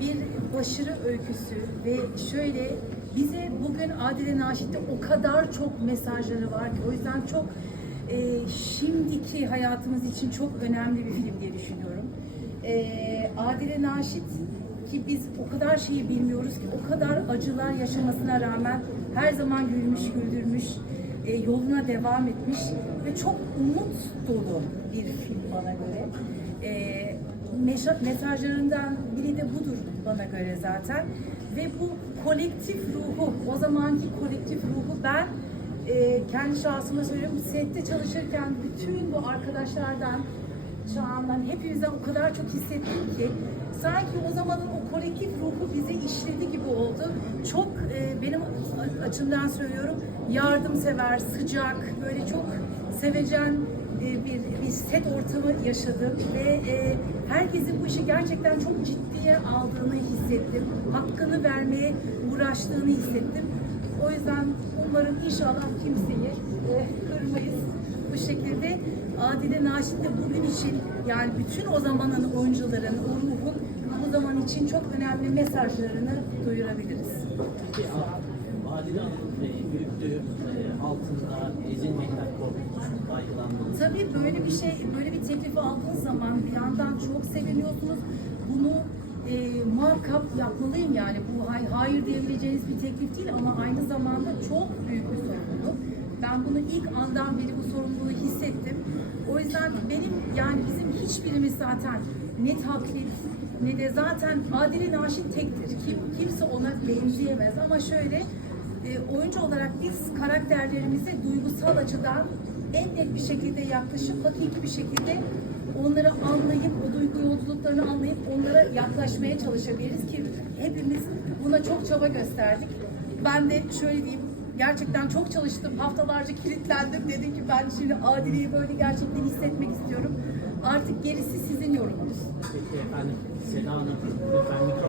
bir başarı öyküsü ve şöyle bize bugün Adile Naşit'te o kadar çok mesajları var ki o yüzden çok e, şimdiki hayatımız için çok önemli bir film diye düşünüyorum. E, Adile Naşit ki biz o kadar şeyi bilmiyoruz ki o kadar acılar yaşamasına rağmen her zaman gülmüş güldürmüş e, yoluna devam etmiş ve çok umut dolu bir film bana göre. Mesajlarından biri de budur bana göre zaten. Ve bu kolektif ruhu, o zamanki kolektif ruhu ben e, kendi şahsıma söylüyorum, sette çalışırken bütün bu arkadaşlardan, Çağan'dan hepimizden o kadar çok hissettim ki sanki o zamanın o kolektif ruhu bize işledi gibi oldu. Çok e, benim açımdan söylüyorum yardımsever, sıcak, böyle çok sevecen e, bir, bir set ortamı yaşadım ve e, herkesin bu işi gerçekten çok ciddiye aldığını hissettim. Hakkını vermeye uğraştığını hissettim. O yüzden umarım inşallah kimseyi e, kırmayız. Bu şekilde Adile Naşit de bugün için yani bütün o zamanın oyuncuların, o ruhun bu zaman için çok önemli mesajlarını duyurabiliriz. Adile Hanım e, yürüttüğü e, altında ezilmekten korktunuz, kaygılandınız. Tabii böyle bir şey, böyle bir teklifi aldığınız zaman bir yandan çok seviniyorsunuz. Bunu e, muhakkak yapmalıyım yani. Bu hay- hayır diyebileceğiniz bir teklif değil ama aynı zamanda çok büyük bir sorumluluk. Ben bunu ilk andan beri bu sorumluluğu hissettim. O yüzden benim yani bizim hiçbirimiz zaten ne taklit ne de zaten Adile Naşit tektir. Kim, kimse ona benzeyemez ama şöyle e, oyuncu olarak biz karakterlerimize duygusal açıdan en net bir şekilde yaklaşıp hakiki bir şekilde onları anlayıp o duygu yolculuklarını anlayıp onlara yaklaşmaya çalışabiliriz ki hepimiz buna çok çaba gösterdik. Ben de şöyle diyeyim gerçekten çok çalıştım. Haftalarca kilitlendim. Dedim ki ben şimdi Adile'yi böyle gerçekten hissetmek istiyorum. Artık gerisi sizin yorumunuz. Peki efendim Seda Hanım